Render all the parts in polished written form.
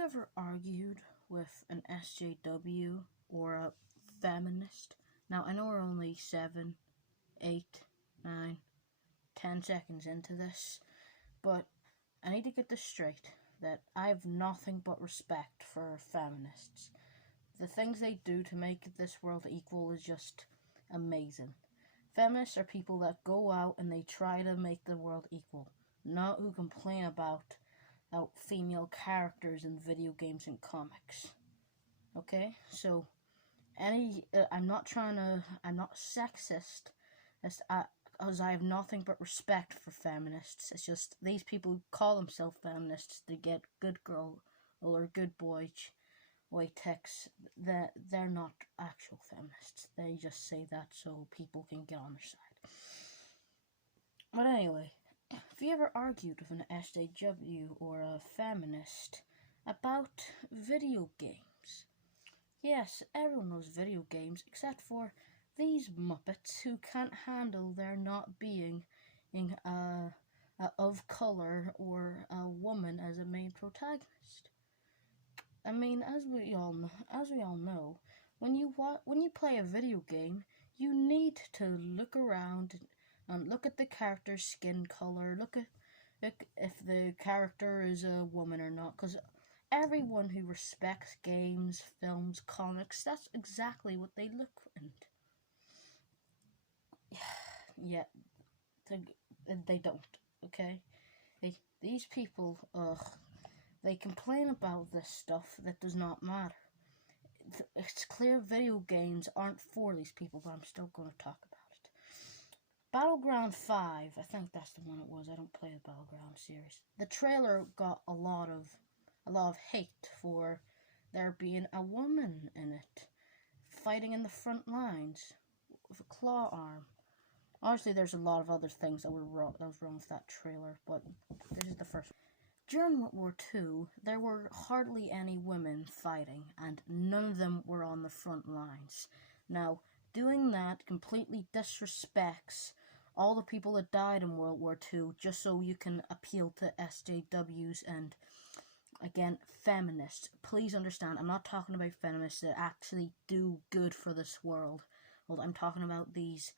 you ever argued with an SJW or a feminist? Now, I know we're only 7, 8, 9, 10 seconds into this, but I need to get this straight, that I have nothing but respect for feminists. The things they do to make this world equal is just amazing. Feminists are people that go out and they try to make the world equal, not who complain about female characters in video games and comics. Okay, so I'm not sexist, because I have nothing but respect for feminists. It's just these people who call themselves feminists, they get good girl or good boy texts, that they're not actual feminists. They just say that so people can get on their side. But anyway, have you ever argued with an SJW or a feminist about video games? Yes, everyone knows video games except for these muppets who can't handle there not being of color or a woman as a main protagonist. I mean, as we all know, when you play a video game, you need to look around and look at the character's skin color, look if the character is a woman or not, because everyone who respects games, films, comics, that's exactly what they look for. Yeah, they don't, okay? These people, they complain about this stuff that does not matter. It's clear video games aren't for these people, but I'm still going to talk about it. Battleground 5, I think that's the one it was. I don't play the Battleground series. The trailer got a lot of hate for there being a woman in it, fighting in the front lines with a claw arm. Honestly, there's a lot of other things that was wrong with that trailer, but this is the first one. During World War II, there were hardly any women fighting, and none of them were on the front lines. Now, doing that completely disrespects all the people that died in World War II, just so you can appeal to SJWs and, again, feminists. Please understand, I'm not talking about feminists that actually do good for this world. Well, I'm talking about these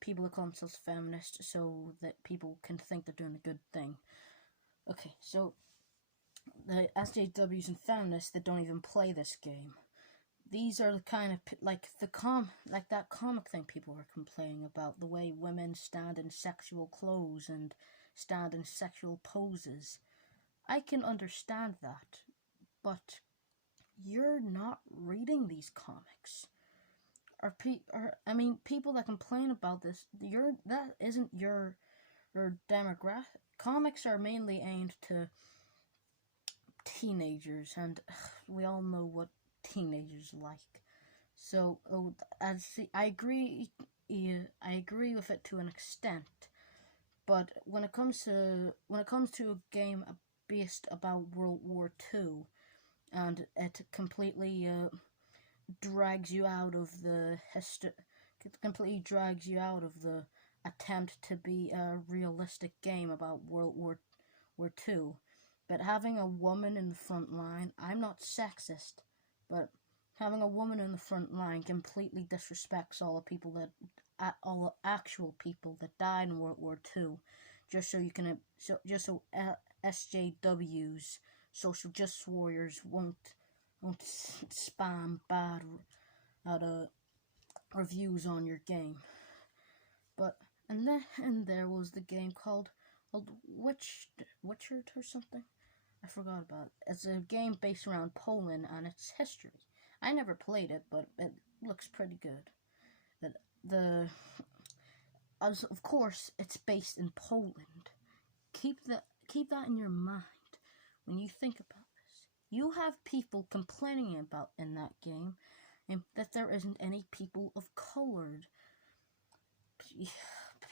people that call themselves feminists so that people can think they're doing a good thing. Okay, so the SJWs and feminists that don't even play this game, these are the kind of like that comic thing people were complaining about, the way women stand in sexual clothes and stand in sexual poses. I can understand that, but you're not reading these comics. People that complain about this, that isn't your demographic. Comics are mainly aimed to teenagers, and we all know what teenagers like. So, I agree with it to an extent, but when it comes to a game based about World War II, and it completely drags you out of the attempt to be a realistic game about World War II. But having a woman in the front line, I'm not sexist, but having a woman in the front line completely disrespects all the actual people that died in World War II, just so SJWs, social justice warriors, won't spam bad reviews on your game. But and then there was the game called Witcher or something. I forgot about it. It's a game based around Poland and its history. I never played it, but it looks pretty good. Of course, it's based in Poland. Keep that in your mind when you think about this. You have people complaining about in that game that there isn't any people of color.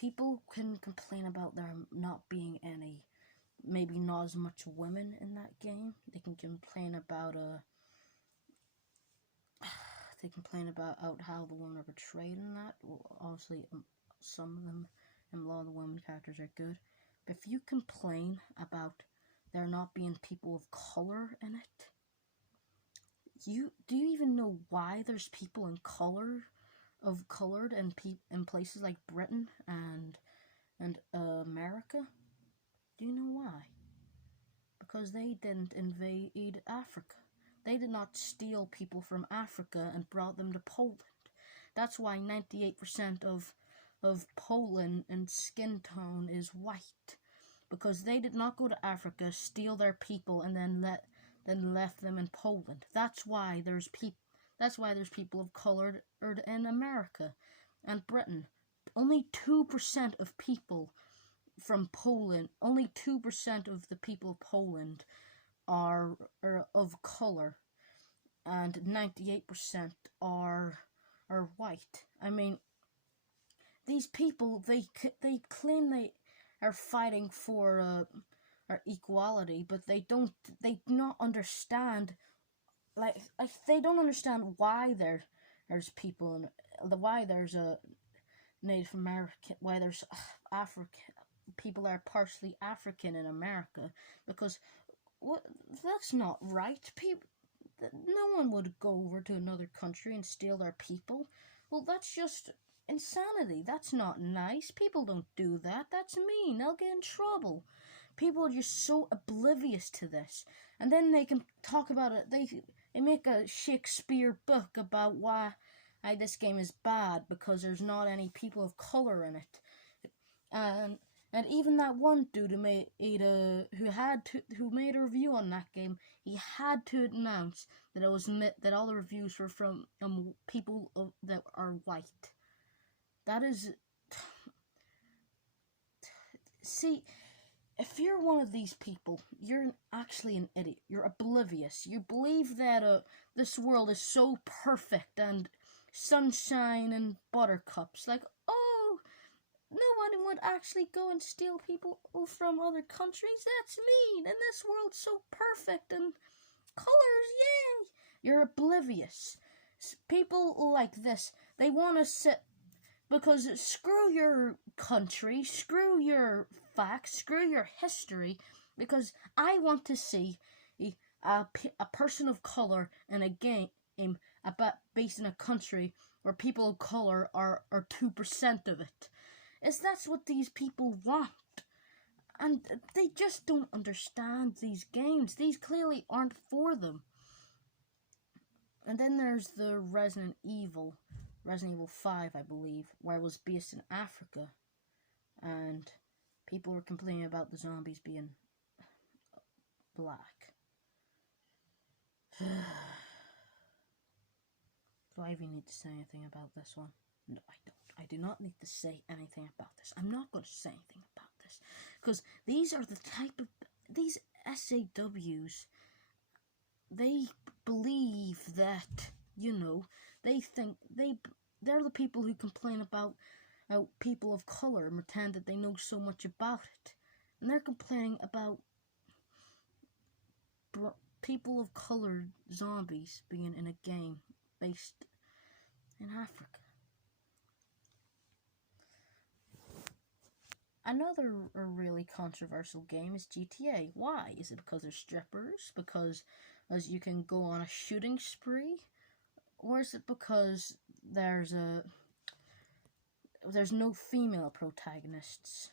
People can complain about there not being any, maybe not as much women in that game. They can complain about how the women are portrayed in that. Well, obviously, some of them and a lot of the women characters are good. But if you complain about there not being people of color in it. Do you even know why there's people in colored in places like Britain and America? Do you know why? Because they didn't invade Africa. They did not steal people from Africa and brought them to Poland. That's why 98% of Poland and skin tone is white. Because they did not go to Africa, steal their people, and then left them in Poland. That's why there's people of color in America and Britain. Only 2% of people from Poland, only 2% of the people of Poland are of color, and 98% are white. I mean, these people, they claim they are fighting for our equality, but they do not understand, they don't understand why there's people why there's a Native American, why there's people that are partially African in America, because that's not right. No one would go over to another country and steal their people. Well, that's just insanity. That's not nice. People don't do that. That's mean. They'll get in trouble. People are just so oblivious to this. And then they can talk about it. They make a Shakespeare book about why this game is bad because there's not any people of color in it. And even that one dude who made a review on that game, he had to announce that that all the reviews were from people that are white. That is, see, if you're one of these people, you're actually an idiot. You're oblivious. You believe that this world is so perfect and sunshine and buttercups. Like, oh, no one would actually go and steal people from other countries. That's mean. And this world's so perfect and colors, yay. You're oblivious. People like this, they want to sit, because screw your country, screw your facts, screw your history, because I want to see a person of color in a game based in a country where people of color are 2% of it. That's what these people want. And they just don't understand these games. These clearly aren't for them. And then there's the Resident Evil 5, I believe, where it was based in Africa. And people were complaining about the zombies being black. Do I even need to say anything about this one? No, I don't. I do not need to say anything about this. I'm not going to say anything about this. Because these are the type of... These SJWs, they believe that, they think... They're the people who complain about people of color and pretend that they know so much about it. And they're complaining about people of color zombies being in a game based in Africa. Another really controversial game is GTA. Why? Is it because there's strippers? Because as you can go on a shooting spree? Or is it because there's no female protagonists?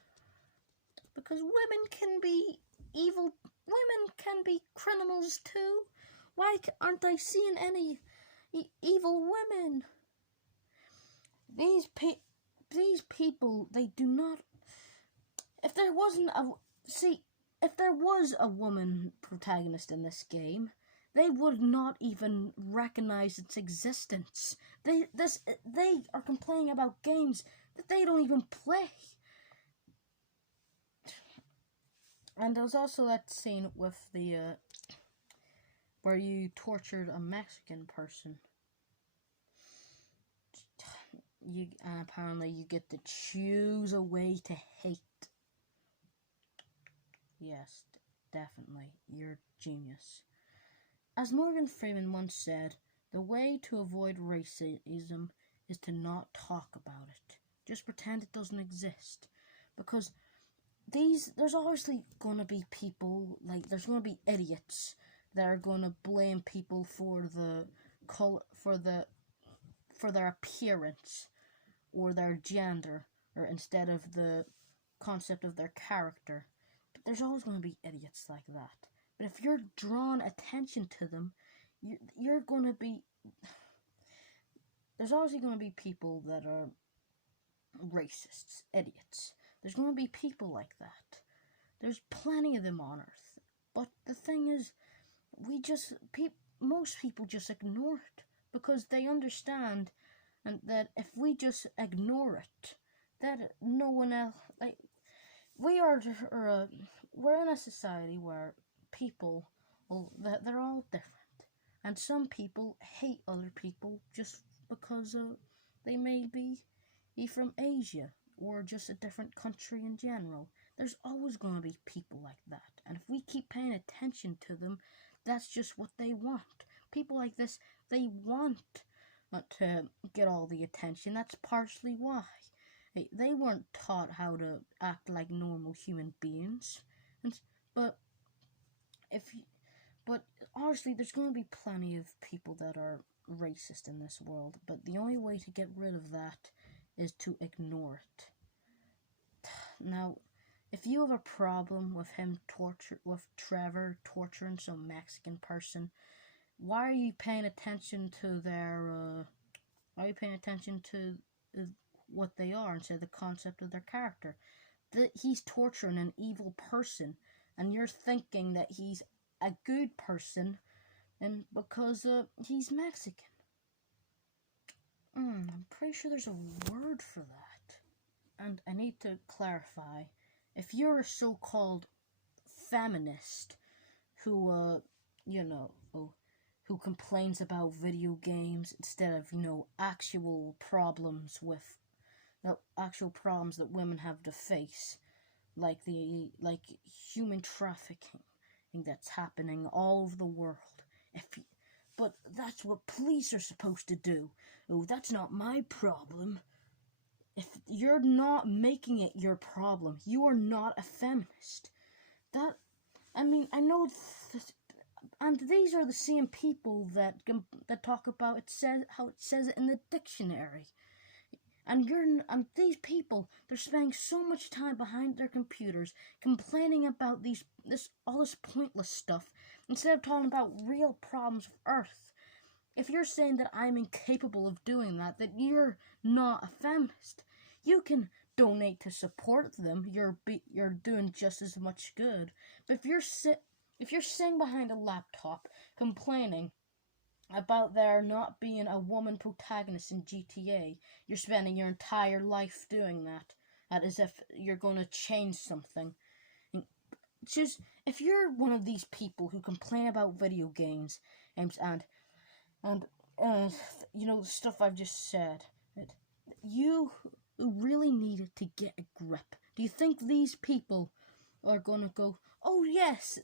Because women can be evil. Women can be criminals too. Why aren't I seeing any evil women? These people, they do not... If there was a woman protagonist in this game, they would not even recognize its existence. They are complaining about games that they don't even play. And there's also that scene with the where you tortured a Mexican person. Apparently you get to choose a way to hate. Yes, definitely. You're a genius. As Morgan Freeman once said, the way to avoid racism is to not talk about it. Just pretend it doesn't exist. Because there's obviously gonna be people, like, there's gonna be idiots that are gonna blame people for the color, for their appearance or their gender, or instead of the concept of their character. But there's always gonna be idiots like that. But if you're drawing attention to them, you're gonna be. There's obviously gonna be people that are racists, idiots. There's going to be people like that. There's plenty of them on Earth. But the thing is, most people just ignore it because they understand, and that if we just ignore it, that no one else, like, we're in a society where people, well, they're all different, and some people hate other people just because they may be from Asia or just a different country in general. There's always going to be people like that. And if we keep paying attention to them, that's just what they want. People like this, they want to get all the attention. That's partially why. They weren't taught how to act like normal human beings. But honestly, there's going to be plenty of people that are racist in this world. But the only way to get rid of that is to ignore it. Now, if you have a problem with Trevor torturing some Mexican person, why are you paying attention to what they are instead of the concept of their character? He's torturing an evil person, and you're thinking that he's a good person, and because he's Mexican. I'm pretty sure there's a word for that. And I need to clarify, if you're a so-called feminist who, who complains about video games instead of, actual problems that women have to face, like human trafficking that's happening all over the world. But that's what police are supposed to do. Oh, that's not my problem. If you're not making it your problem, you are not a feminist. I know and these are the same people that talk about how it says it in the dictionary. And these people, they're spending so much time behind their computers complaining about all this pointless stuff instead of talking about real problems of Earth. If you're saying that I'm incapable of doing that you're not a feminist. You can donate to support them. You're doing just as much good. But if you're sitting behind a laptop complaining about there not being a woman protagonist in GTA, you're spending your entire life doing that as if you're going to change something. Just if you're one of these people who complain about video games and the stuff I've just said, you really need to get a grip. Do you think these people are gonna go, oh yes,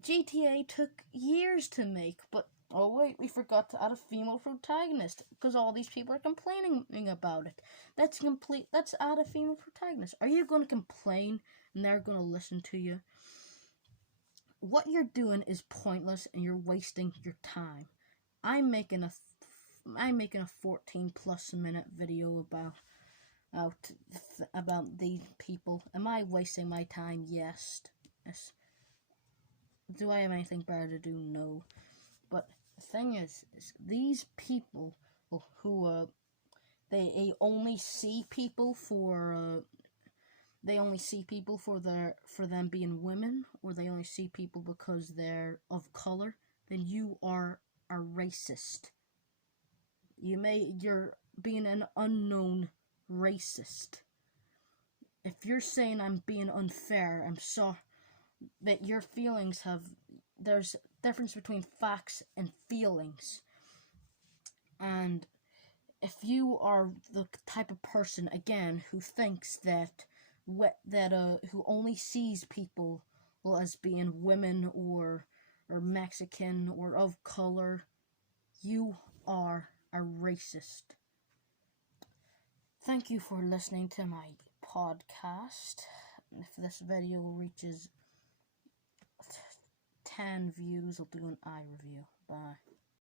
GTA took years to make, but oh wait, we forgot to add a female protagonist because all these people are complaining about it. Let's add a female protagonist. Are you gonna complain and they're gonna listen to you? What you're doing is pointless and you're wasting your time. I'm making a 14+ minute video about these people. Am I wasting my time? Yes. Do I have anything better to do? No. But the thing is these people who they only see people for them being women, or they only see people because they're of color, then you are a racist. You're being an unknown racist. If you're saying I'm being unfair, I'm sorry that your feelings there's a difference between facts and feelings. And if you are the type of person, again, who thinks who only sees people as being women or Mexican or of color, you are a racist. Thank you for listening to my podcast. If this video reaches 10 views, I'll do an eye review. Bye.